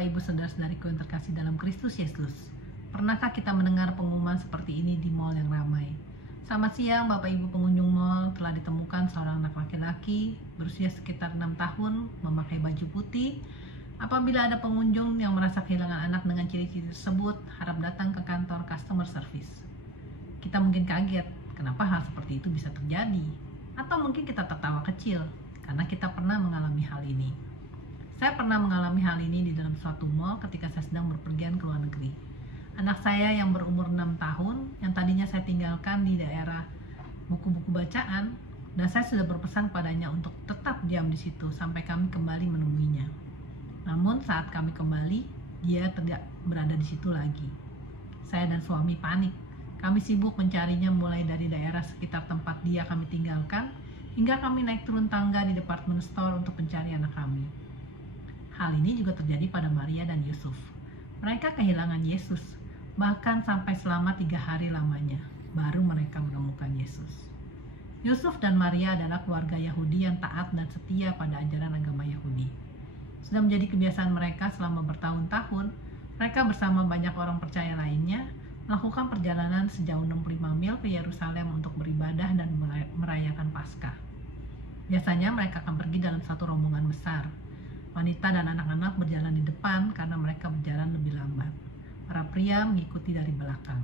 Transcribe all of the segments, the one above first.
Bapak Ibu saudara-saudariku yang terkasih dalam Kristus Yesus. Pernahkah kita mendengar pengumuman seperti ini di mal yang ramai? Selamat siang Bapak Ibu pengunjung mal, telah ditemukan seorang anak laki-laki berusia sekitar 6 tahun, memakai baju putih. Apabila ada pengunjung yang merasa kehilangan anak dengan ciri-ciri tersebut, harap datang ke kantor customer service. Kita mungkin kaget, kenapa hal seperti itu bisa terjadi? Atau mungkin kita tertawa kecil, karena kita pernah mengalami hal ini. Saya pernah mengalami hal ini di dalam suatu mall ketika saya sedang berpergian ke luar negeri. Anak saya yang berumur 6 tahun, yang tadinya saya tinggalkan di daerah buku-buku bacaan, dan saya sudah berpesan padanya untuk tetap diam di situ sampai kami kembali menemuinya. Namun saat kami kembali, dia tidak berada di situ lagi. Saya dan suami panik. Kami sibuk mencarinya mulai dari daerah sekitar tempat dia kami tinggalkan, hingga kami naik turun tangga di department store untuk mencari anak kami. Hal ini juga terjadi pada Maria dan Yusuf. Mereka kehilangan Yesus, bahkan sampai selama 3 hari lamanya, baru mereka menemukan Yesus. Yusuf dan Maria adalah keluarga Yahudi yang taat dan setia pada ajaran agama Yahudi. Sudah menjadi kebiasaan mereka selama bertahun-tahun, mereka bersama banyak orang percaya lainnya melakukan perjalanan sejauh 65 mil ke Yerusalem untuk beribadah dan merayakan Paskah. Biasanya mereka akan pergi dalam satu rombongan besar. Wanita dan anak-anak berjalan di depan karena mereka berjalan lebih lambat. Para pria mengikuti dari belakang.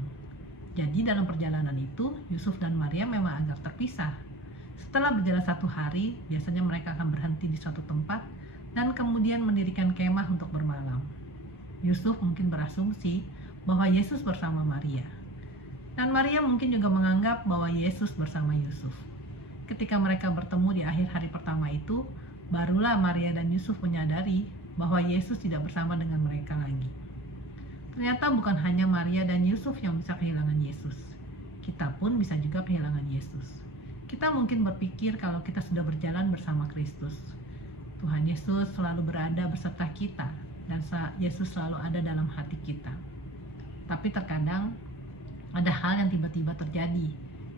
Jadi dalam perjalanan itu, Yusuf dan Maria memang agak terpisah. Setelah berjalan 1 hari, biasanya mereka akan berhenti di suatu tempat dan kemudian mendirikan kemah untuk bermalam. Yusuf mungkin berasumsi bahwa Yesus bersama Maria. Dan Maria mungkin juga menganggap bahwa Yesus bersama Yusuf. Ketika mereka bertemu di akhir hari pertama itu, barulah Maria dan Yusuf menyadari bahwa Yesus tidak bersama dengan mereka lagi. Ternyata bukan hanya Maria dan Yusuf yang bisa kehilangan Yesus. Kita pun bisa juga kehilangan Yesus. Kita mungkin berpikir kalau kita sudah berjalan bersama Kristus. Tuhan Yesus selalu berada beserta kita dan Yesus selalu ada dalam hati kita. Tapi terkadang ada hal yang tiba-tiba terjadi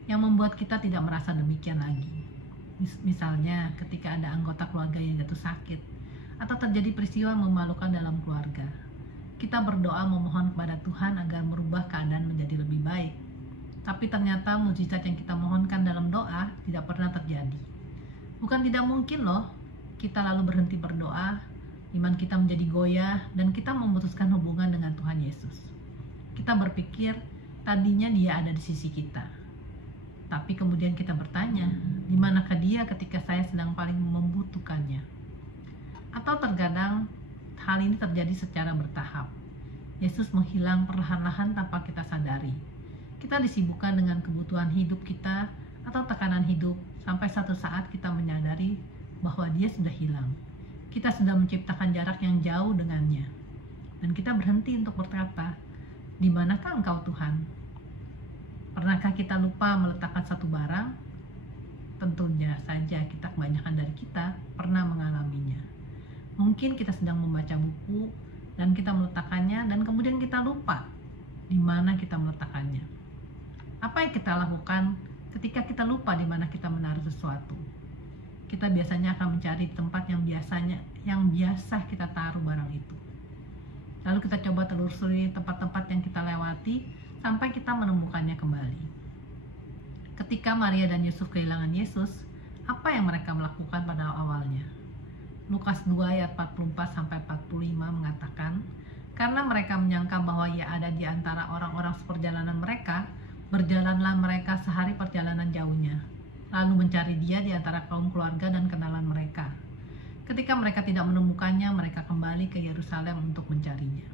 yang membuat kita tidak merasa demikian lagi. Misalnya ketika ada anggota keluarga yang jatuh sakit atau terjadi peristiwa memalukan dalam keluarga. Kita berdoa memohon kepada Tuhan agar merubah keadaan menjadi lebih baik. Tapi ternyata mukjizat yang kita mohonkan dalam doa tidak pernah terjadi. Bukan tidak mungkin loh, kita lalu berhenti berdoa, iman kita menjadi goyah, dan kita memutuskan hubungan dengan Tuhan Yesus. Kita berpikir tadinya dia ada di sisi kita. Tapi kemudian kita bertanya, di manakah dia ketika saya sedang paling membutuhkannya? Atau terkadang hal ini terjadi secara bertahap. Yesus menghilang perlahan-lahan tanpa kita sadari. Kita disibukkan dengan kebutuhan hidup kita atau tekanan hidup sampai satu saat kita menyadari bahwa dia sudah hilang. Kita sudah menciptakan jarak yang jauh dengannya. Dan kita berhenti untuk berkata, di manakah engkau Tuhan? Pernahkah kita lupa meletakkan satu barang? Tentunya saja kebanyakan dari kita pernah mengalaminya. Mungkin kita sedang membaca buku dan kita meletakkannya dan kemudian kita lupa di mana kita meletakkannya. Apa yang kita lakukan ketika kita lupa di mana kita menaruh sesuatu? Kita biasanya akan mencari tempat yang biasa kita taruh barang itu. Lalu kita coba telusuri tempat-tempat yang kita lewati sampai kita menemukannya kembali. Ketika Maria dan Yusuf kehilangan Yesus, apa yang mereka melakukan pada awalnya? Lukas 2 ayat 44-45 mengatakan, karena mereka menyangka bahwa ia ada di antara orang-orang seperjalanan mereka, berjalanlah mereka sehari perjalanan jauhnya, lalu mencari dia di antara kaum keluarga dan kenalan mereka. Ketika mereka tidak menemukannya, mereka kembali ke Yerusalem untuk mencarinya.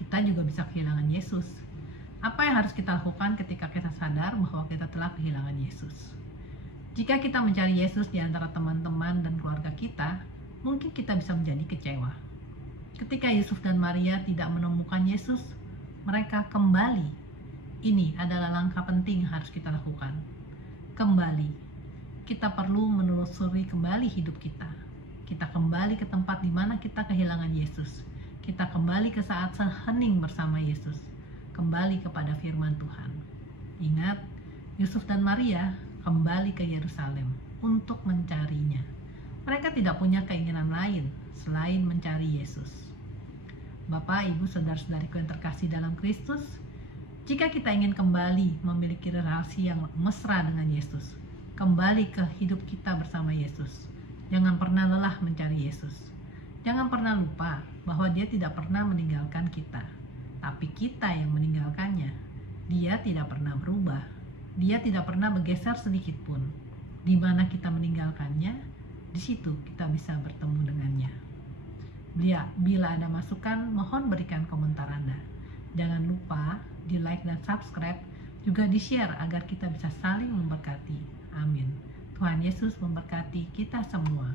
Kita juga bisa kehilangan Yesus. Apa yang harus kita lakukan ketika kita sadar bahwa kita telah kehilangan Yesus? Jika kita mencari Yesus di antara teman-teman dan keluarga kita, mungkin kita bisa menjadi kecewa. Ketika Yusuf dan Maria tidak menemukan Yesus, mereka kembali. Ini adalah langkah penting yang harus kita lakukan. Kembali. Kita perlu menelusuri kembali hidup kita. Kita kembali ke tempat di mana kita kehilangan Yesus. Kita kembali ke saat hening bersama Yesus. Kembali kepada firman Tuhan. Ingat, Yusuf dan Maria kembali ke Yerusalem untuk mencarinya. Mereka tidak punya keinginan lain selain mencari Yesus. Bapak, Ibu, saudara-saudariku yang terkasih dalam Kristus, jika kita ingin kembali memiliki relasi yang mesra dengan Yesus, kembali ke hidup kita bersama Yesus, jangan pernah lelah mencari Yesus. Jangan pernah lupa bahwa Dia tidak pernah meninggalkan kita, tapi kita yang meninggalkannya. Dia tidak pernah berubah. Dia tidak pernah bergeser sedikit pun. Di mana kita meninggalkannya, di situ kita bisa bertemu dengannya. Bila ada masukan, mohon berikan komentar Anda. Jangan lupa di like dan subscribe, juga di share agar kita bisa saling memberkati. Amin. Tuhan Yesus memberkati kita semua.